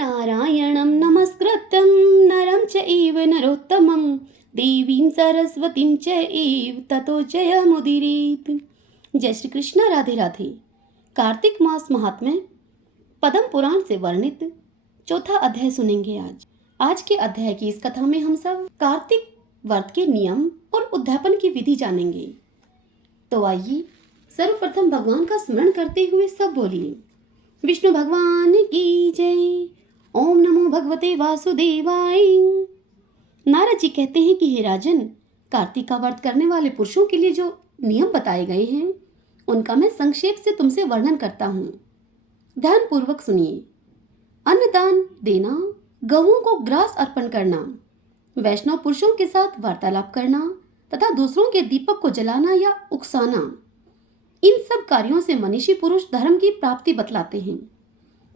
नारायणं नमस्कृत्यं नरं चैव नरोत्तमं देवीं सरस्वतीं चैव ततो जयमुदीरयेत्। जय श्री कृष्ण। राधे राधे। कार्तिक मास महात्म्य पद्म पुराण से वर्णित चौथा अध्याय सुनेंगे। आज के अध्याय की इस कथा में हम सब कार्तिक व्रत के नियम और उद्यापन की विधि जानेंगे। तो आइए सर्वप्रथम भगवान का स्मरण करते हुए सब बोलिए, विष्णु भगवान की जय। ओम नमो भगवते वासुदेवाय। नारद जी कहते हैं कि हे राजन, कार्तिक का व्रत करने वाले पुरुषों के लिए जो नियम बताए गए हैं उनका मैं संक्षेप से तुमसे वर्णन करता हूँ। ध्यान पूर्वक सुनिए। अन्नदान देना, गौओं को ग्रास अर्पण करना, वैष्णव पुरुषों के साथ वार्तालाप करना तथा दूसरों के दीपक को जलाना या उकसाना, इन सब कार्यों से मनीषी पुरुष धर्म की प्राप्ति बतलाते हैं।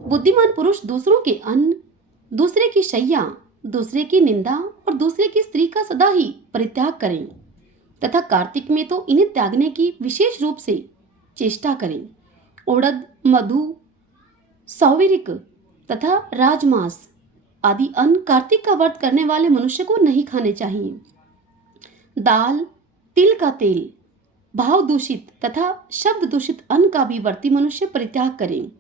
बुद्धिमान पुरुष दूसरों के अन्न, दूसरे की शैया, दूसरे की निंदा और दूसरे की स्त्री का सदा ही परित्याग करें तथा कार्तिक में तो इन्हें त्यागने की विशेष रूप से चेष्टा करें। उड़द, मधु, सौविरिक तथा राजमांस आदि अन्न कार्तिक का व्रत करने वाले मनुष्य को नहीं खाने चाहिए। दाल, तिल का तेल, भाव दूषित तथा शब्द दूषित अन्न का भी व्रती मनुष्य परित्याग करें।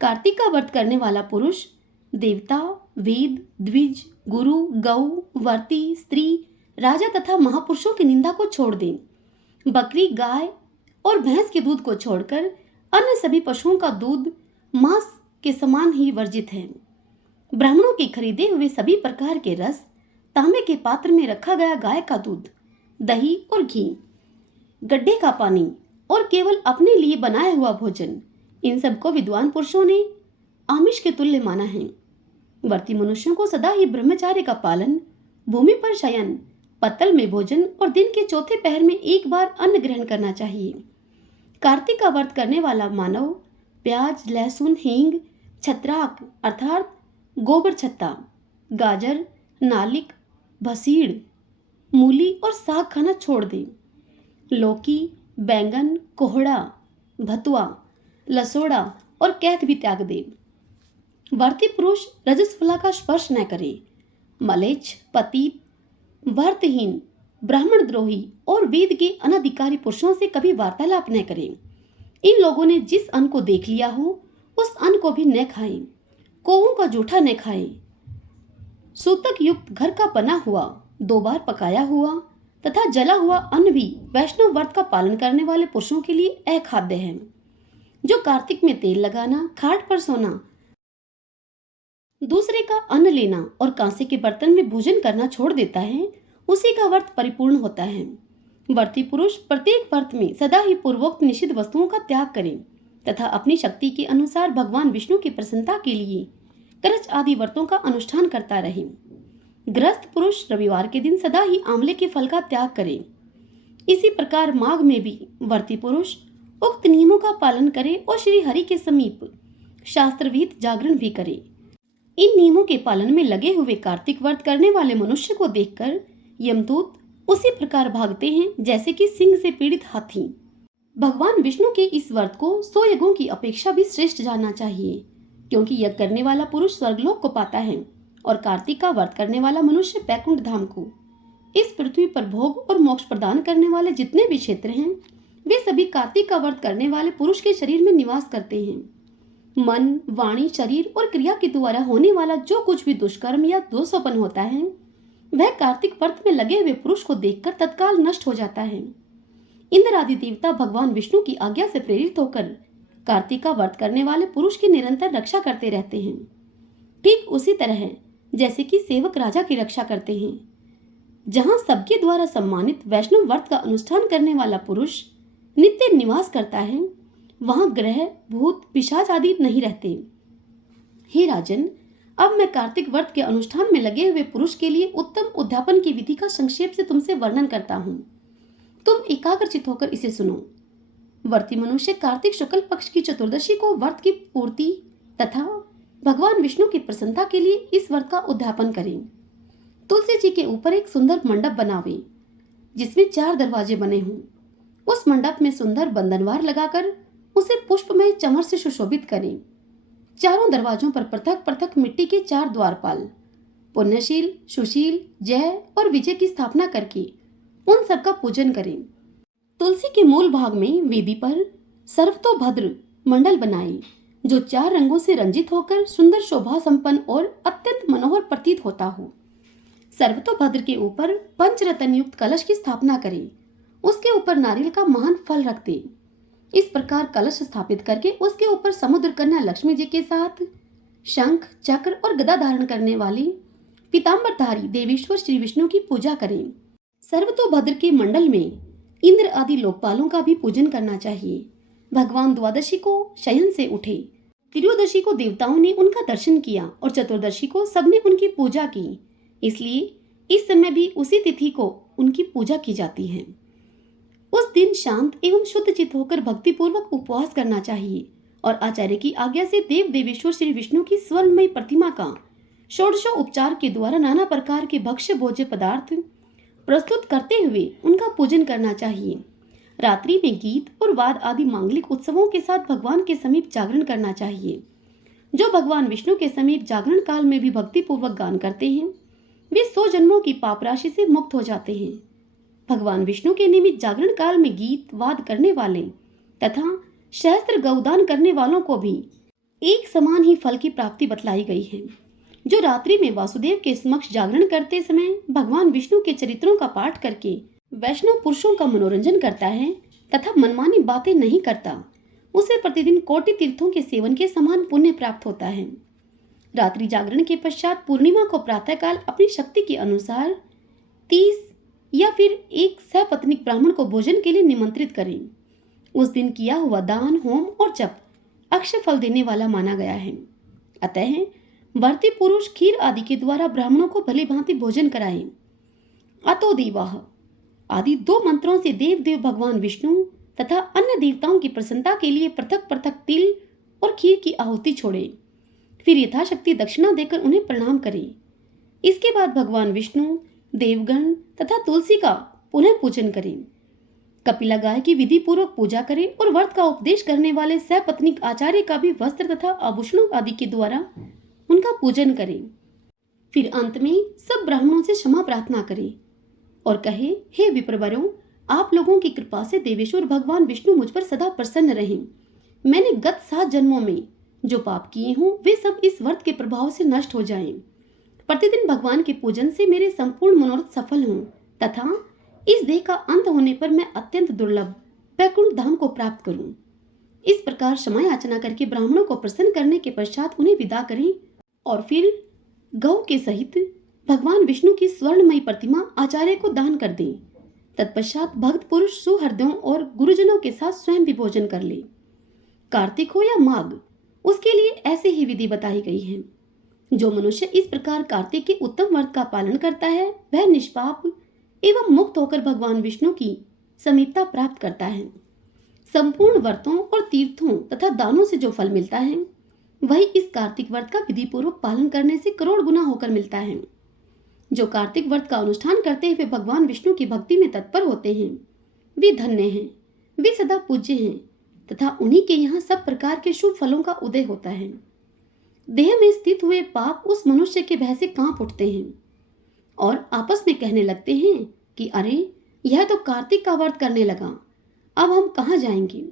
कार्तिक का व्रत करने वाला पुरुष देवता, वेद, द्विज, गुरु, गौ, वर्ती, स्त्री, राजा तथा महापुरुषों की निंदा को छोड़ दें। बकरी, गाय और भैंस के दूध को छोड़कर अन्य सभी पशुओं का दूध मांस के समान ही वर्जित है। ब्राह्मणों के खरीदे हुए सभी प्रकार के रस, तांबे के पात्र में रखा गया गाय का दूध, दही और घी, गड्ढे का पानी और केवल अपने लिए बनाया हुआ भोजन, इन सबको विद्वान पुरुषों ने आमिष के तुल्य माना है। व्रती मनुष्यों को सदा ही ब्रह्मचार्य का पालन, भूमि पर शयन, पत्तल में भोजन और दिन के चौथे पहर में एक बार अन्न ग्रहण करना चाहिए। कार्तिक का व्रत करने वाला मानव प्याज, लहसुन, हींग, छत्राक अर्थात गोबर छत्ता, गाजर, नालिक, भसीड़, मूली और साग खाना छोड़ दे। लौकी, बैंगन, कोहड़ा, भतुआ, लसोड़ा और कैथ भी त्याग दे। व्रती पुरुष रजस्वला का स्पर्श न करे। मलेच्छ, पतित, व्रतहीन, ब्राह्मण द्रोही और वेद के अनधिकारी पुरुषों से कभी वार्तालाप न करें। इन लोगों ने जिस अन्न को देख लिया हो उस अन्न को भी न खाएं। कौओं का जूठा न खाएं। सूतक युक्त घर का बना हुआ, 2 बार पकाया हुआ तथा जला हुआ अन्न भी वैष्णव व्रत का पालन करने वाले पुरुषों के लिए अखाद्य है। जो कार्तिक में तेल लगाना, खाट पर सोना, दूसरे का अन्न लेना और कांसे के बर्तन में भोजन करना छोड़ देता है, उसी का व्रत परिपूर्ण होता है। व्रती पुरुष प्रत्येक व्रत में सदा ही पूर्वोक्त निषिद्ध वस्तुओं का त्याग करें तथा अपनी शक्ति के अनुसार भगवान विष्णु की प्रसन्नता के लिए करच आदि व्रतों का अनुष्ठान करता रहे। गृहस्थ पुरुष रविवार के दिन सदा ही आंवले के फल का त्याग करें। इसी प्रकार माघ में भी व्रती पुरुष उक्त नियमों का पालन करे और श्री हरि के समीप शास्त्रविद जागरण भी करे। इन नियमों के पालन में लगे हुए कार्तिक व्रत करने वाले मनुष्य को देखकर यमदूत उसी प्रकार भागते हैं जैसे कि सिंह से पीड़ित हाथी। भगवान विष्णु के इस व्रत को 100 यज्ञों की अपेक्षा भी श्रेष्ठ जानना चाहिए, क्योंकि यज्ञ करने वाला पुरुष स्वर्गलोक को पाता है और कार्तिक का व्रत करने वाला मनुष्य बैकुंठ धाम को। इस पृथ्वी पर भोग और मोक्ष प्रदान करने वाले जितने भी क्षेत्र हैं वे सभी कार्तिक का व्रत करने वाले पुरुष के शरीर में निवास करते हैं। मन, वाणी, शरीर और क्रिया के द्वारा होने वाला जो कुछ भी दुष्कर्म या दोषोपन होता है वह कार्तिक व्रत में लगे हुए पुरुष को देखकर तत्काल नष्ट हो जाता है। इंद्र आदि देवता भगवान विष्णु की आज्ञा से प्रेरित होकर कार्तिक का व्रत करने वाले पुरुष की निरंतर रक्षा करते रहते हैं, ठीक उसी तरह जैसे कि सेवक राजा की रक्षा करते हैं। जहां सबके द्वारा सम्मानित वैष्णव व्रत का अनुष्ठान करने वाला पुरुष नित्य निवास करता है, वहां ग्रह, भूत, पिशाच आदि नहीं रहते। हे राजन, अब मैं कार्तिक व्रत के अनुष्ठान में लगे हुए पुरुष के लिए उत्तम उद्यापन की विधि का संक्षेप से तुमसे वर्णन करता हूँ। तुम एकाग्रचित होकर इसे सुनो। व्रती मनुष्य कार्तिक शुक्ल पक्ष की चतुर्दशी को व्रत की पूर्ति तथा भगवान विष्णु की प्रसन्नता के लिए इस व्रत का उद्यापन करें। तुलसी जी के ऊपर एक सुंदर मंडप बनावे जिसमें 4 दरवाजे बने हों। उस मंडप में सुंदर बंधनवार लगाकर उसे पुष्पमय चमर से सुशोभित करें। चारों दरवाजों पर पृथक पृथक मिट्टी के 4 द्वारपाल पुण्यशील, सुशील, जय और विजय की स्थापना करके उन सबका पूजन करें। तुलसी के मूल भाग में वेदी पर सर्वतोभद्र मंडल बनाए, जो 4 रंगों से रंजित होकर सुंदर शोभा संपन्न और अत्यंत मनोहर प्रतीत होता हो। सर्वतोभद्र के ऊपर पंचरत्न युक्त कलश की स्थापना करें। उसके ऊपर नारियल का महान फल रख दें। इस प्रकार कलश स्थापित करके उसके ऊपर समुद्र कन्या लक्ष्मी जी के साथ शंख, चक्र और गदा धारण करने वाली पीताम्बरधारी देवेश्वर श्री विष्णु की पूजा करें। सर्वतोभद्र के मंडल में इंद्र आदि लोकपालों का भी पूजन करना चाहिए। भगवान द्वादशी को शयन से उठे, त्रयोदशी को देवताओं ने उनका दर्शन किया और चतुर्दशी को सबने उनकी पूजा की, इसलिए इस समय भी उसी तिथि को उनकी पूजा की जाती है। उस दिन शांत एवं शुद्ध चित्त होकर भक्तिपूर्वक उपवास करना चाहिए और आचार्य की आज्ञा से देव देवेश्वर श्री विष्णु की स्वर्णमयी प्रतिमा का षोडशो उपचार के द्वारा नाना प्रकार के भक्ष्य भोज्य पदार्थ प्रस्तुत करते हुए उनका पूजन करना चाहिए। रात्रि में गीत और वाद आदि मांगलिक उत्सवों के साथ भगवान के समीप जागरण करना चाहिए। जो भगवान विष्णु के समीप जागरण काल में भी भक्तिपूर्वक गान करते हैं, वे 100 जन्मों की पाप राशि से मुक्त हो जाते हैं। भगवान विष्णु के निमित्त जागरण काल में गीत वाद करने वाले तथा सहस्त्र गौदान करने वालों को भी एक समान ही फल की प्राप्ति बतलाई गई है। जो रात्रि में वासुदेव के समक्ष जागरण करते समय भगवान विष्णु के चरित्रों का पाठ करके वैष्णव पुरुषों का मनोरंजन करता है तथा मनमानी बातें नहीं करता, उसे प्रतिदिन कोटि तीर्थों के सेवन के समान पुण्य प्राप्त होता है। रात्रि जागरण के पश्चात पूर्णिमा को प्रातःकाल अपनी शक्ति के अनुसार 30 या फिर एक सपत्नीक ब्राह्मण को भोजन के लिए निमंत्रित करें। उस दिन किया हुआ दान, होम और जप अक्षय फल देने वाला माना गया है। अतः व्रती पुरुष खीर आदि के द्वारा ब्राह्मणों को भली भांति भोजन कराएं। अतो देवाः आदि 2 मंत्रों से देव देव भगवान विष्णु तथा अन्य देवताओं की प्रसन्नता के लिए पृथक पृथक तिल और खीर की आहुति छोड़े, फिर यथाशक्ति दक्षिणा देकर उन्हें प्रणाम करें। इसके बाद भगवान विष्णु, देवगण तथा तुलसी का पुनः पूजन करें। कपिला गाय की विधि पूर्वक पूजा करें और व्रत का उपदेश करने वाले सपत्नीक आचार्य का भी वस्त्र तथा आभूषणों आदि के द्वारा उनका पूजन करें। फिर अंत में सब ब्राह्मणों से क्षमा प्रार्थना करें और कहे, हे विप्रवरों, आप लोगों की कृपा से देवेश्वर भगवान विष्णु मुझ पर सदा प्रसन्न रहें। मैंने गत 7 जन्मों में जो पाप किए हों वे सब इस व्रत के प्रभाव से नष्ट हो जाएं। प्रतिदिन भगवान के पूजन से मेरे संपूर्ण मनोरथ सफल हों तथा इस देह का अंत होने पर मैं अत्यंत दुर्लभ वैकुंठ धाम को प्राप्त करूं। इस प्रकार क्षमा याचना करके ब्राह्मणों को प्रसन्न करने के पश्चात उन्हें विदा करें और फिर गौ के सहित भगवान विष्णु की स्वर्णमयी प्रतिमा आचार्य को दान कर दें। तत्पश्चात भक्त पुरुष सुहृदयों और गुरुजनों के साथ स्वयं भी भोजन कर ले। कार्तिक हो या माघ, उसके लिए ऐसे ही विधि बताई गई है। जो मनुष्य इस प्रकार कार्तिक के उत्तम व्रत का पालन करता है वह निष्पाप एवं मुक्त होकर भगवान विष्णु की समीपता प्राप्त करता है। संपूर्ण व्रतों और तीर्थों तथा दानों से जो फल मिलता है वही इस कार्तिक व्रत का विधि पूर्वक पालन करने से करोड़ गुना होकर मिलता है। जो कार्तिक व्रत का अनुष्ठान करते हुए भगवान विष्णु की भक्ति में तत्पर होते हैं वे धन्य हैं, वे सदा पूज्य हैं तथा उन्हीं के यहाँ सब प्रकार के शुभ फलों का उदय होता है। देह में स्थित हुए पाप उस मनुष्य के भय से कांप उठते हैं और आपस में कहने लगते हैं कि अरे, यह तो कार्तिक का व्रत करने लगा, अब हम कहाँ जाएंगे।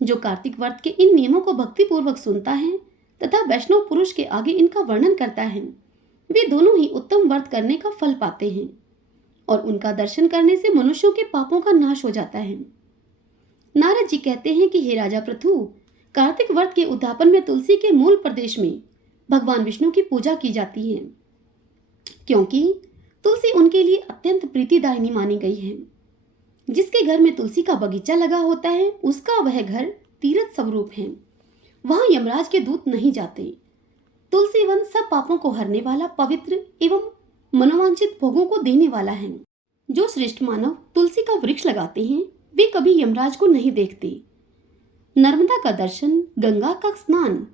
जो कार्तिक व्रत के इन नियमों को भक्तिपूर्वक सुनता है तथा वैष्णव पुरुष के आगे इनका वर्णन करता है, वे दोनों ही उत्तम व्रत करने का फल पाते हैं और उनका दर्शन करने से मनुष्यों के पापों का नाश हो जाता है। नारद जी कहते हैं कि हे राजा पृथु, कार्तिक व्रत के उद्यापन में तुलसी के मूल प्रदेश में भगवान विष्णु की पूजा की जाती है, क्योंकि तुलसी उनके लिए अत्यंत प्रीतिदायिनी मानी गई है। जिसके घर में तुलसी का बगीचा लगा होता है उसका वह घर तीर्थ स्वरूप है, वहां यमराज के दूत नहीं जाते। तुलसी वन सब पापों को हरने वाला, पवित्र एवं मनोवांछित भोगों को देने वाला है। जो श्रेष्ठ मानव तुलसी का वृक्ष लगाते हैं वे कभी यमराज को नहीं देखते। नर्मदा का दर्शन, गंगा का स्नान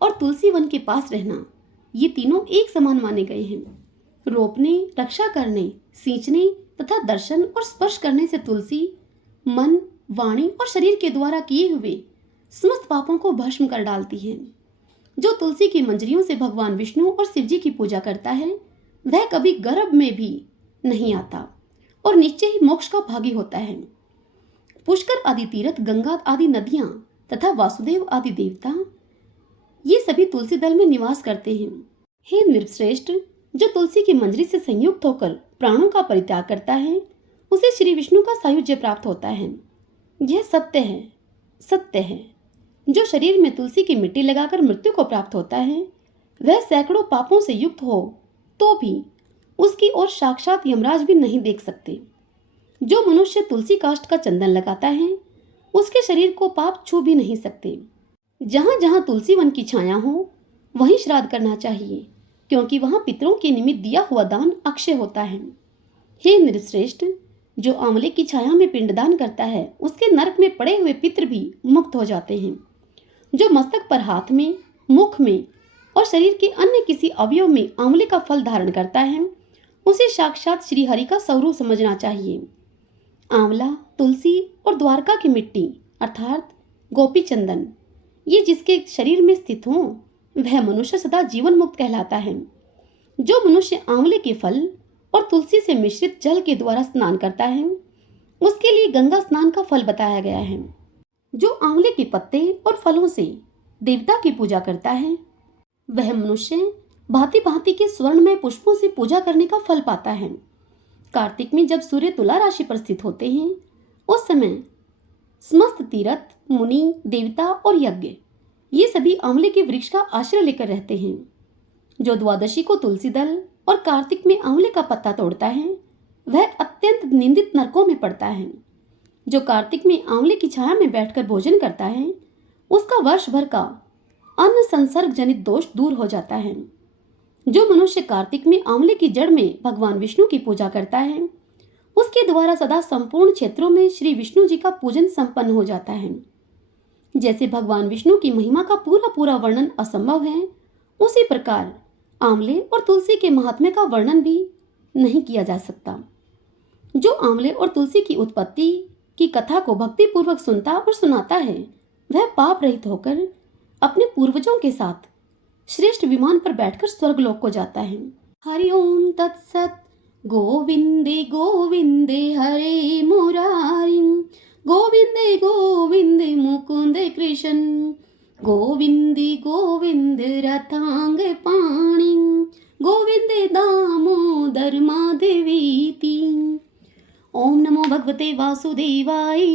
और तुलसी वन के पास रहना, ये तीनों एक समान माने गए हैं। रोपने, रक्षा करने, सींचने तथा दर्शन और स्पर्श करने से तुलसी मन, वाणी और शरीर के द्वारा किए हुए समस्त पापों को भस्म कर डालती है। जो तुलसी की मंजरियों से भगवान विष्णु और शिव जी की पूजा करता है वह कभी गर्भ में भी नहीं आता और निश्चय ही मोक्ष का भागी होता है। पुष्कर आदि तीर्थ, गंगा आदि नदियां तथा वासुदेव आदि देवता ये सभी तुलसी दल में निवास करते हैं। हे नृपश्रेष्ठ, जो तुलसी की मंजरी से संयुक्त होकर प्राणों का परित्याग करता है उसे श्री विष्णु का सायुज्य प्राप्त होता है। यह सत्य है, सत्य है। जो शरीर में तुलसी की मिट्टी लगाकर मृत्यु को प्राप्त होता है वह सैकड़ों पापों से युक्त हो तो भी उसकी ओर साक्षात यमराज भी नहीं देख सकते। जो मनुष्य तुलसी काष्ठ का चंदन लगाता है उसके शरीर को पाप छू भी नहीं सकते। जहां जहां तुलसी वन की छाया हो वहीं श्राद्ध करना चाहिए, क्योंकि वहां पितरों के निमित्त दिया हुआ दान अक्षय होता है। हे नृश्रेष्ठ, जो आंवले की छाया में पिंडदान करता है उसके नरक में पड़े हुए पितर भी मुक्त हो जाते हैं। जो मस्तक पर, हाथ में, मुख में और शरीर के अन्य किसी अवयव में आंवले का फल धारण करता है उसे साक्षात श्री हरि का स्वरूप समझना चाहिए। आंवला, तुलसी और द्वारका की मिट्टी अर्थात गोपी चंदन ये जिसके शरीर में स्थित हो वह मनुष्य सदा जीवन मुक्त कहलाता है। जो मनुष्य आंवले के फल और तुलसी से मिश्रित जल के द्वारा स्नान करता है उसके लिए गंगा स्नान का फल बताया गया है। जो आंवले के पत्ते और फलों से देवता की पूजा करता है वह मनुष्य भांति भांति के स्वर्णमय पुष्पों से पूजा करने का फल पाता है। कार्तिक में जब सूर्य तुला राशि पर स्थित होते हैं उस समय समस्त तीर्थ, मुनि, देवता और यज्ञ ये सभी आंवले के वृक्ष का आश्रय लेकर रहते हैं। जो द्वादशी को तुलसी दल और कार्तिक में आंवले का पत्ता तोड़ता है वह अत्यंत निंदित नरकों में पड़ता है। जो कार्तिक में आंवले की छाया में बैठकर भोजन करता है उसका वर्ष भर का अन्न संसर्ग जनित दोष दूर हो जाता है। जो मनुष्य कार्तिक में आंवले की जड़ में भगवान विष्णु की पूजा करता है उसके द्वारा सदा संपूर्ण क्षेत्रों में श्री विष्णु जी का पूजन संपन्न हो जाता है। जैसे भगवान विष्णु की महिमा का पूरा पूरा वर्णन असंभव है उसी प्रकार आंवले और तुलसी के महात्म्य का वर्णन भी नहीं किया जा सकता। जो आंवले और तुलसी की उत्पत्ति की कथा को भक्ति पूर्वक सुनता और सुनाता है वह पाप रहित होकर अपने पूर्वजों के साथ श्रेष्ठ विमान पर बैठकर स्वर्गलोक को जाता है। हरि ओम तत्सत। गोविंदे गोविंदे हरे मुरारी, गोविंदे गोविंदे मुकुंदे कृष्ण, गोविंदे गोविंदे रथांग पाणि, गोविंदे दामोदर माधवीति। ओम नमो भगवते वासुदेवाय।